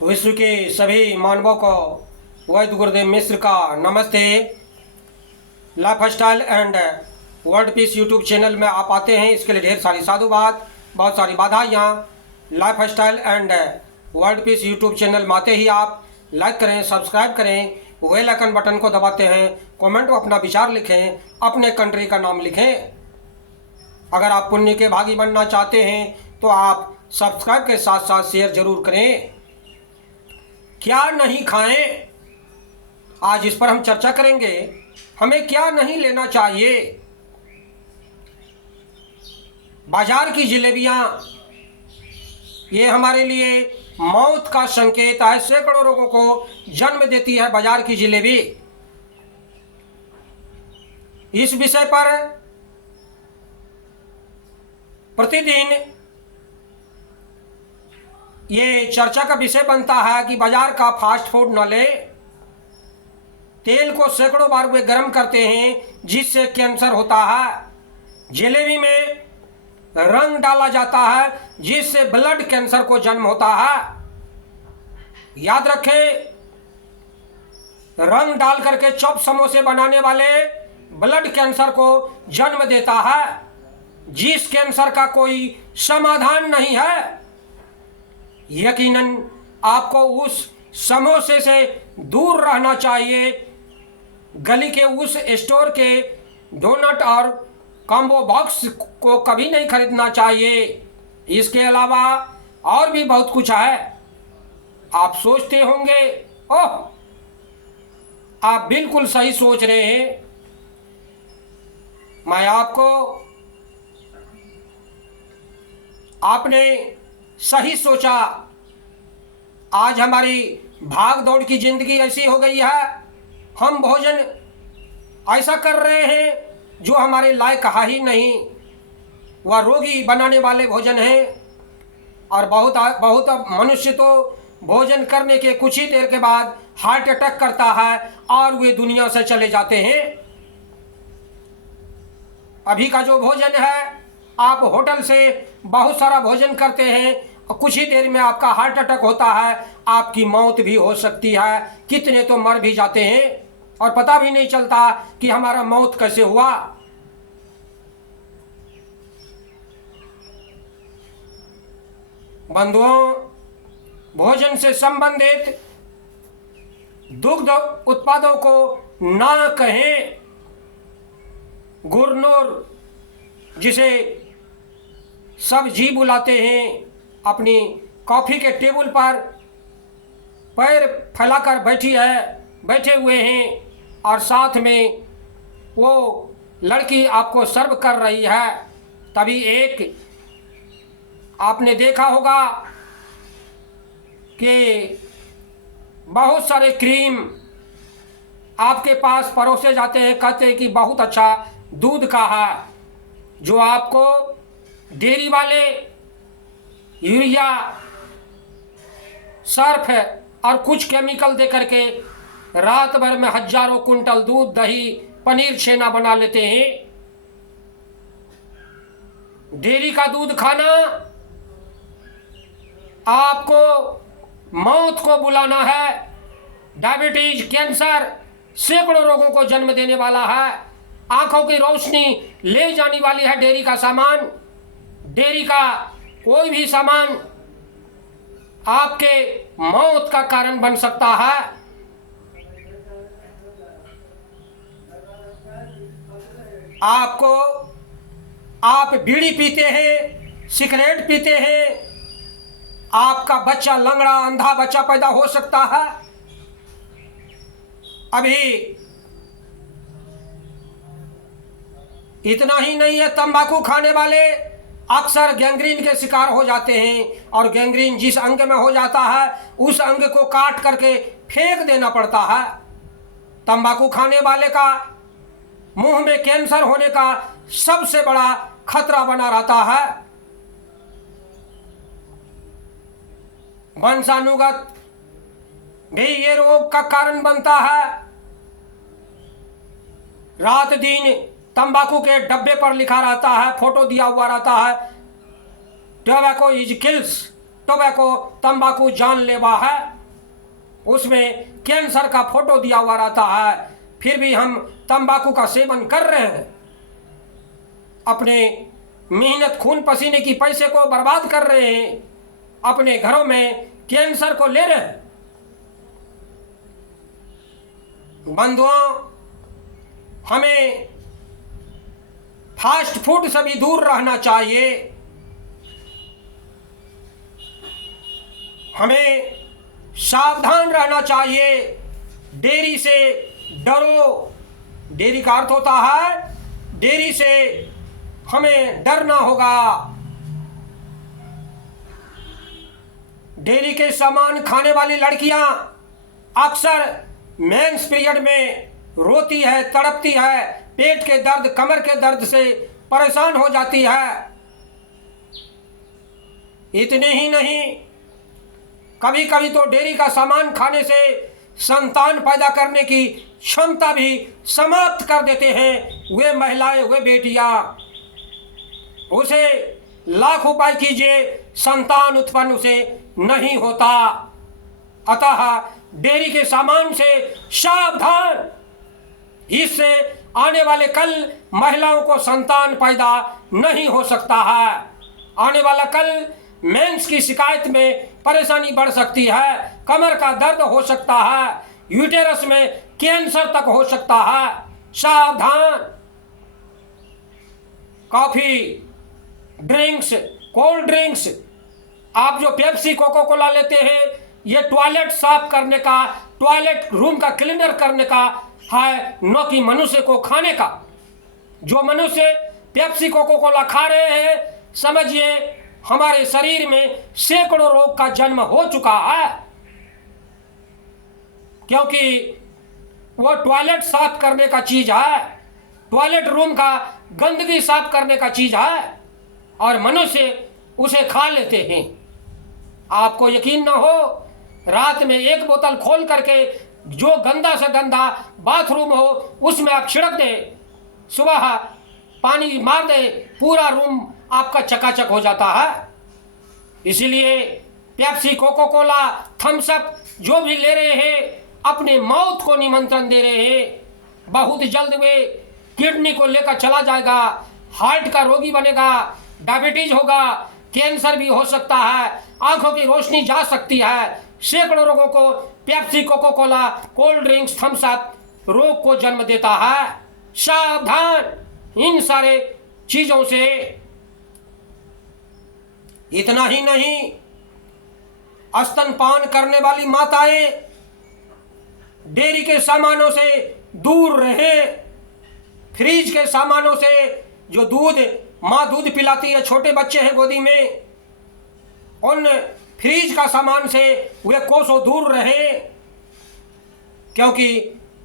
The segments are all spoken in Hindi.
विश्व के सभी मानवों को वैद्य गुरुदेव मिश्र का नमस्ते। Life style and world peace YouTube channel में आप आते हैं, इसके लिए ढेर सारी साधुवाद, बहुत सारी बधाइयाँ। Life style and world peace YouTube channel में आते ही आप लाइक करें, सब्सक्राइब करें, बेल आइकन बटन को दबाते हैं, कमेंट में अपना विचार लिखें, अपने कंट्री का नाम लिखें। अगर आप पुण्य के भागी बनना चाहते हैं तो आप सब्सक्राइब के साथ साथ शेयर जरूर करें। क्या नहीं खाएं, आज इस पर हम चर्चा करेंगे। हमें क्या नहीं लेना चाहिए। बाजार की जलेबियां ये हमारे लिए मौत का संकेत है। सैकड़ों लोगों को जन्म देती है बाजार की जलेबी। इस विषय पर प्रतिदिन ये चर्चा का विषय बनता है कि बाजार का फास्ट फूड न ले। तेल को सैकड़ों बार वे गर्म करते हैं जिससे कैंसर होता है। जलेबी में रंग डाला जाता है जिससे ब्लड कैंसर को जन्म होता है। याद रखें, रंग डाल करके चॉप समोसे बनाने वाले ब्लड कैंसर को जन्म देता है, जिस कैंसर का कोई समाधान नहीं है। यकीनन आपको उस समोसे से दूर रहना चाहिए। गली के उस स्टोर के डोनट और कॉम्बो बॉक्स को कभी नहीं खरीदना चाहिए। इसके अलावा और भी बहुत कुछ है। आप सोचते होंगे, ओह, आप बिल्कुल सही सोच रहे हैं। मैं आपने सही सोचा। आज हमारी भाग दौड़ की जिंदगी ऐसी हो गई है, हम भोजन ऐसा कर रहे हैं जो हमारे लायक है ही नहीं। वह रोगी बनाने वाले भोजन हैं। और बहुत मनुष्य तो भोजन करने के कुछ ही देर के बाद हार्ट अटैक करता है और वे दुनिया से चले जाते हैं। अभी का जो भोजन है, आप होटल से बहुत सारा भोजन करते हैं और कुछ ही देर में आपका हार्ट अटैक होता है, आपकी मौत भी हो सकती है। कितने तो मर भी जाते हैं और पता भी नहीं चलता कि हमारा मौत कैसे हुआ। बंधुओं, भोजन से संबंधित दुग्ध उत्पादों को ना कहें। गुरनूर, जिसे सब जी बुलाते हैं, अपनी कॉफ़ी के टेबल पर पैर फैलाकर बैठे हुए हैं और साथ में वो लड़की आपको सर्व कर रही है। तभी एक आपने देखा होगा कि बहुत सारे क्रीम आपके पास परोसे जाते हैं, कहते हैं कि बहुत अच्छा दूध का है, जो आपको डेयरी वाले यूरिया, सर्फ और कुछ केमिकल दे करके रात भर में हजारों कुंटल दूध, दही, पनीर, छेना बना लेते हैं। डेयरी का दूध खाना आपको मौत को बुलाना है। डायबिटीज, कैंसर, सैकड़ों रोगों को जन्म देने वाला है। आंखों की रोशनी ले जाने वाली है डेयरी का सामान। डेयरी का कोई भी सामान आपके मौत का कारण बन सकता है। आप बीड़ी पीते हैं, सिगरेट पीते हैं, आपका बच्चा लंगड़ा अंधा बच्चा पैदा हो सकता है। अभी इतना ही नहीं है, तंबाकू खाने वाले अक्सर गैंग्रीन के शिकार हो जाते हैं। और गैंग्रीन जिस अंग में हो जाता है, उस अंग को काट करके फेंक देना पड़ता है। तंबाकू खाने वाले का मुंह में कैंसर होने का सबसे बड़ा खतरा बना रहता है। वंशानुगत भी ये रोग का कारण बनता है। रात दिन तंबाकू के डब्बे पर लिखा रहता है, फोटो दिया हुआ रहता है, टोबैको इज किल्स, टोबैको तंबाकू जानलेवा है, उसमें कैंसर का फोटो दिया हुआ रहता है, फिर भी हम तंबाकू का सेवन कर रहे हैं, अपने मेहनत खून पसीने की पैसे को बर्बाद कर रहे हैं, अपने घरों में कैंसर को ले रहे हैं। बंधुओं, हमें फास्ट फूड से भी दूर रहना चाहिए। हमें सावधान रहना चाहिए। डेयरी से डरो। डेयरी का अर्थ होता है डेयरी से हमें डरना होगा। डेयरी के सामान खाने वाली लड़कियां अक्सर मेंस पीरियड में रोती है, तड़पती है, पेट के दर्द, कमर के दर्द से परेशान हो जाती है। इतने ही नहीं, कभी कभी तो डेयरी का सामान खाने से संतान पैदा करने की क्षमता भी समाप्त कर देते हैं वे महिलाएं, वे बेटियां। उसे लाख उपाय कीजिए, संतान उत्पन्न उसे नहीं होता। अतः डेयरी के सामान से सावधान। इससे आने वाले कल महिलाओं को संतान पैदा नहीं हो सकता है। आने वाला कल मेंस की शिकायत में परेशानी बढ़ सकती है, कमर का दर्द हो सकता है, यूटेरस में कैंसर तक हो सकता है। सावधान। कॉफी, ड्रिंक्स, कोल्ड ड्रिंक्स, आप जो पेप्सी, कोको कोला लेते हैं, ये टॉयलेट साफ करने का, टॉयलेट रूम का क्लीनर करने का है, न कि मनुष्य को खाने का। जो मनुष्य पेप्सी, कोको कोला खा रहे हैं, समझिए हमारे शरीर में सैकड़ों रोग का जन्म हो चुका है, क्योंकि वो टॉयलेट साफ करने का चीज है, टॉयलेट रूम का गंदगी साफ करने का चीज है, और मनुष्य उसे खा लेते हैं। आपको यकीन ना हो, रात में एक बोतल खोल करके जो गंदा से गंदा बाथरूम हो उसमें आप छिड़क दें, सुबह पानी मार दें, पूरा रूम आपका चकाचक हो जाता है। इसीलिए Pepsi, Coca Cola, Thums Up जो भी ले रहे हैं, अपने मौत को निमंत्रण दे रहे हैं। बहुत जल्द वे किडनी को लेकर चला जाएगा, हार्ट का रोगी बनेगा, डायबिटीज होगा, कैंसर भी हो सकता है, आंखों की रोशनी जा सकती है। सैकड़ों रोगों को Pepsi, Coca Cola, cold drinks, Thums Up रोग को जन्म देता है। सावधान इन सारे चीजों से। इतना ही नहीं, स्तनपान करने वाली माताएं डेयरी के सामानों से दूर रहे। फ्रिज के सामानों से, जो दूध माँ दूध पिलाती है, छोटे बच्चे हैं गोदी में, उन फ्रिज का सामान से वे कोसों दूर रहे, क्योंकि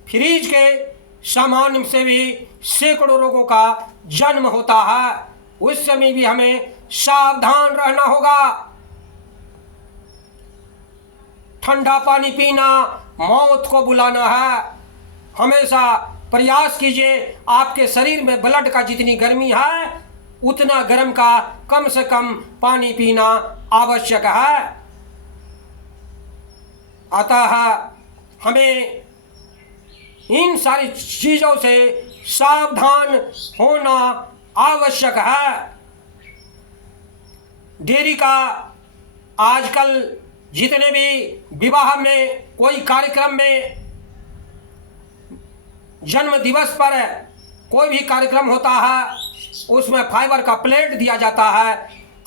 फ्रिज के सामान से भी सैकड़ों रोगों का जन्म होता है। उस समय भी हमें सावधान रहना होगा। ठंडा पानी पीना मौत को बुलाना है। हमेशा प्रयास कीजिए, आपके शरीर में ब्लड का जितनी गर्मी है उतना गर्म का कम से कम पानी पीना आवश्यक है। अतः हमें इन सारी चीजों से सावधान होना आवश्यक है। डेयरी का आजकल जितने भी विवाह में, कोई कार्यक्रम में, जन्म दिवस पर कोई भी कार्यक्रम होता है, उसमें फाइबर का प्लेट दिया जाता है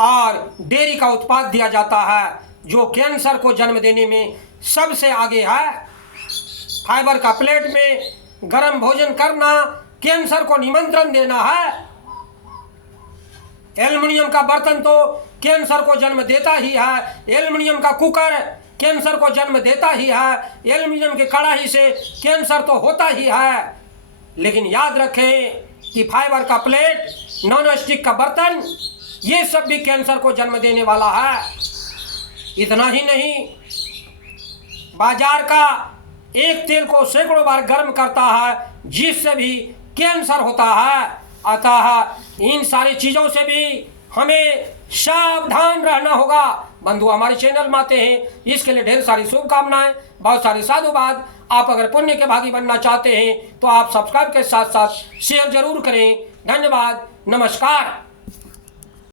और डेयरी का उत्पाद दिया जाता है, जो कैंसर को जन्म देने में सबसे आगे है। फाइबर का प्लेट में गर्म भोजन करना कैंसर को निमंत्रण देना है। एल्युमिनियम का बर्तन तो कैंसर को जन्म देता ही है, एल्युमिनियम का कुकर कैंसर को जन्म देता ही है, एल्युमिनियम की कढ़ाई से कैंसर तो होता ही है। लेकिन याद रखें कि फाइबर का प्लेट, नॉन स्टिक का बर्तन, ये सब भी कैंसर को जन्म देने वाला है। इतना ही नहीं, बाजार का एक तेल को सैकड़ों बार गर्म करता है, जिससे भी कैंसर होता है। अतः इन सारी चीजों से भी हमें सावधान रहना होगा। बंधु हमारे चैनल में आते हैं, इसके लिए ढेर सारी शुभकामनाएं, बहुत सारे साधुवाद। आप अगर पुण्य के भागी बनना चाहते हैं तो आप सब्सक्राइब के साथ साथ शेयर जरूर करें। धन्यवाद, नमस्कार।